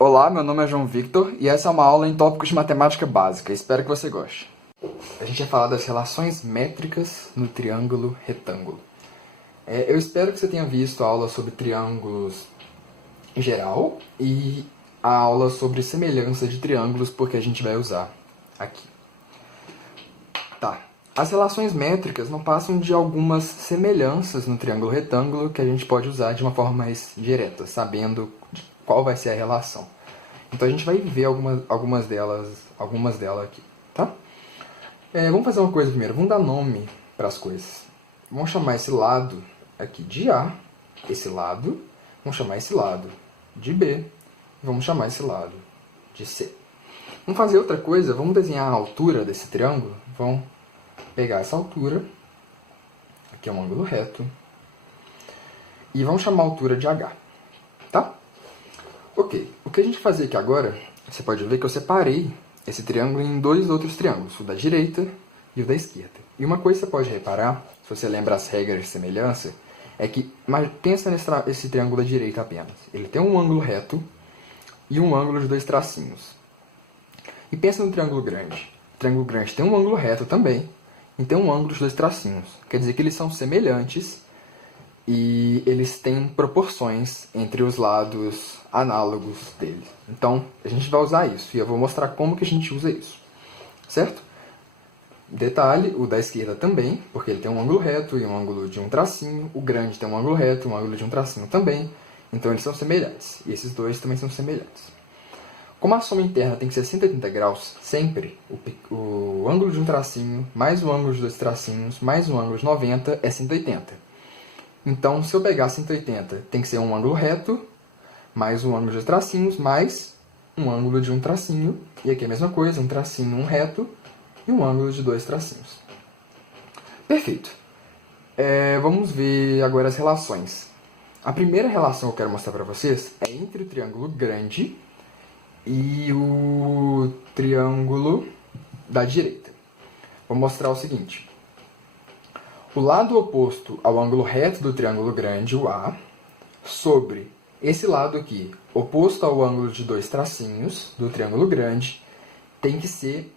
Olá, meu nome é João Victor e essa é uma aula em tópicos de matemática básica. Espero que você goste. A gente vai falar das relações métricas no triângulo retângulo. Eu espero que você tenha visto a aula sobre triângulos em geral e a aula sobre semelhança de triângulos, porque a gente vai usar aqui. Tá. As relações métricas não passam de algumas semelhanças no triângulo retângulo que a gente pode usar de uma forma mais direta, sabendo qual vai ser a relação. Então a gente vai ver algumas delas aqui, tá? Vamos fazer uma coisa primeiro, vamos dar nome para as coisas. Vamos chamar esse lado aqui de A, esse lado, vamos chamar esse lado de B, e vamos chamar esse lado de C. Vamos fazer outra coisa, vamos desenhar a altura desse triângulo, vamos pegar essa altura, aqui é um ângulo reto, e vamos chamar a altura de H, tá? Ok, o que a gente vai fazer aqui agora, você pode ver que eu separei esse triângulo em dois outros triângulos, o da direita e o da esquerda. E uma coisa que você pode reparar, se você lembra as regras de semelhança, é que, pensa nesse triângulo da direita apenas. Ele tem um ângulo reto e um ângulo de dois tracinhos. E pensa no triângulo grande. O triângulo grande tem um ângulo reto também e tem um ângulo de dois tracinhos. Quer dizer que eles são semelhantes e eles têm proporções entre os lados análogos deles. Então, a gente vai usar isso, e eu vou mostrar como que a gente usa isso, certo? Detalhe, o da esquerda também, porque ele tem um ângulo reto e um ângulo de um tracinho, o grande tem um ângulo reto e um ângulo de um tracinho também, então eles são semelhantes, e esses dois também são semelhantes. Como a soma interna tem que ser 180 graus, sempre, o ângulo de um tracinho mais o ângulo de dois tracinhos mais o ângulo de 90 é 180. Então, se eu pegar 180, tem que ser um ângulo reto, mais um ângulo de tracinhos, mais um ângulo de um tracinho. E aqui é a mesma coisa, um tracinho, um reto, e um ângulo de dois tracinhos. Perfeito. Vamos ver agora as relações. A primeira relação que eu quero mostrar para vocês é entre o triângulo grande e o triângulo da direita. Vou mostrar o seguinte. O lado oposto ao ângulo reto do triângulo grande, o A, sobre esse lado aqui, oposto ao ângulo de dois tracinhos do triângulo grande, tem que ser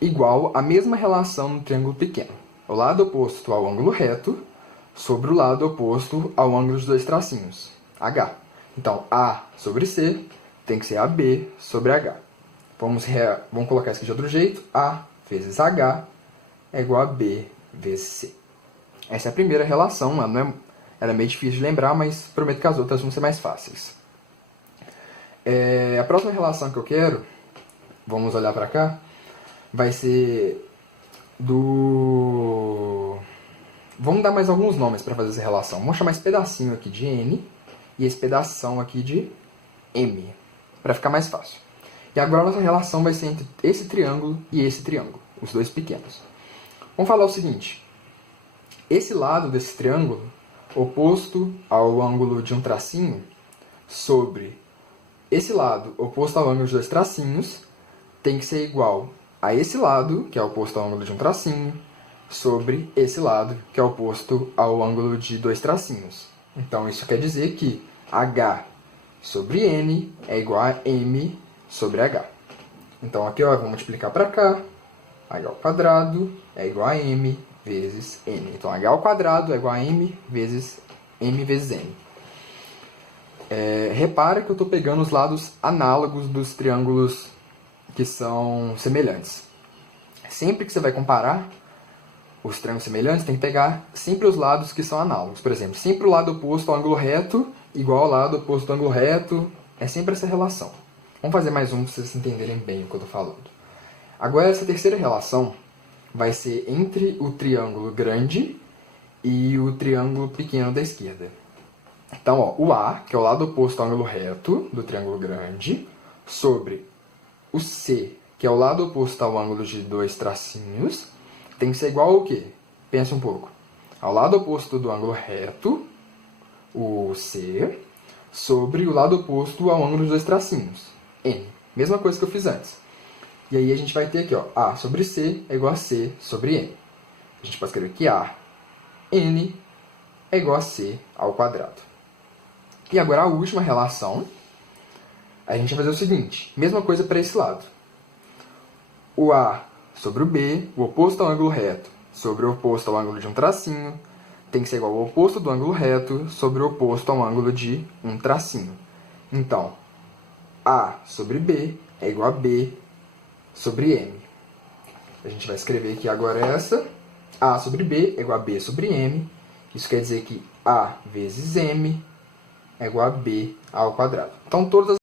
igual à mesma relação no triângulo pequeno. O lado oposto ao ângulo reto sobre o lado oposto ao ângulo de dois tracinhos, H. Então, A sobre C tem que ser AB sobre H. Vamos colocar isso aqui de outro jeito. A vezes H é igual a B vezes C. Essa é a primeira relação, ela é meio difícil de lembrar, mas prometo que as outras vão ser mais fáceis. A próxima relação que eu quero, vamos olhar para cá, vai ser do... Vamos dar mais alguns nomes para fazer essa relação. Vamos chamar esse pedacinho aqui de N e esse pedação aqui de M, para ficar mais fácil. E agora a nossa relação vai ser entre esse triângulo e esse triângulo, os dois pequenos. Vamos falar o seguinte. Esse lado desse triângulo, oposto ao ângulo de um tracinho, sobre esse lado oposto ao ângulo de dois tracinhos, tem que ser igual a esse lado, que é oposto ao ângulo de um tracinho, sobre esse lado, que é oposto ao ângulo de dois tracinhos. Então, isso quer dizer que H sobre N é igual a M sobre H. Então, aqui eu vou multiplicar para cá, H ao quadrado é igual a M vezes N. Então, H ao quadrado é igual a M vezes N. Repara que eu estou pegando os lados análogos dos triângulos que são semelhantes. Sempre que você vai comparar os triângulos semelhantes, tem que pegar sempre os lados que são análogos. Por exemplo, sempre o lado oposto ao ângulo reto igual ao lado oposto ao ângulo reto. É sempre essa relação. Vamos fazer mais um para vocês entenderem bem o que eu estou falando. Agora, essa terceira relação vai ser entre o triângulo grande e o triângulo pequeno da esquerda. Então, ó, o A, que é o lado oposto ao ângulo reto do triângulo grande, sobre o C, que é o lado oposto ao ângulo de dois tracinhos, tem que ser igual ao quê? Pensa um pouco. Ao lado oposto do ângulo reto, o C, sobre o lado oposto ao ângulo de dois tracinhos, N. Mesma coisa que eu fiz antes. E aí a gente vai ter aqui, ó, A sobre C é igual a C sobre N. A gente pode escrever que A, N, é igual a C ao quadrado. E agora a última relação A gente vai fazer o seguinte, mesma coisa para esse lado. O A sobre o B, o oposto ao ângulo reto, sobre o oposto ao ângulo de um tracinho, tem que ser igual ao oposto do ângulo reto sobre o oposto ao ângulo de um tracinho. Então, A sobre B é igual a B sobre M. A gente vai escrever aqui agora essa. A sobre B é igual a B sobre M. Isso quer dizer que A vezes M é igual a B ao quadrado. Então, todas as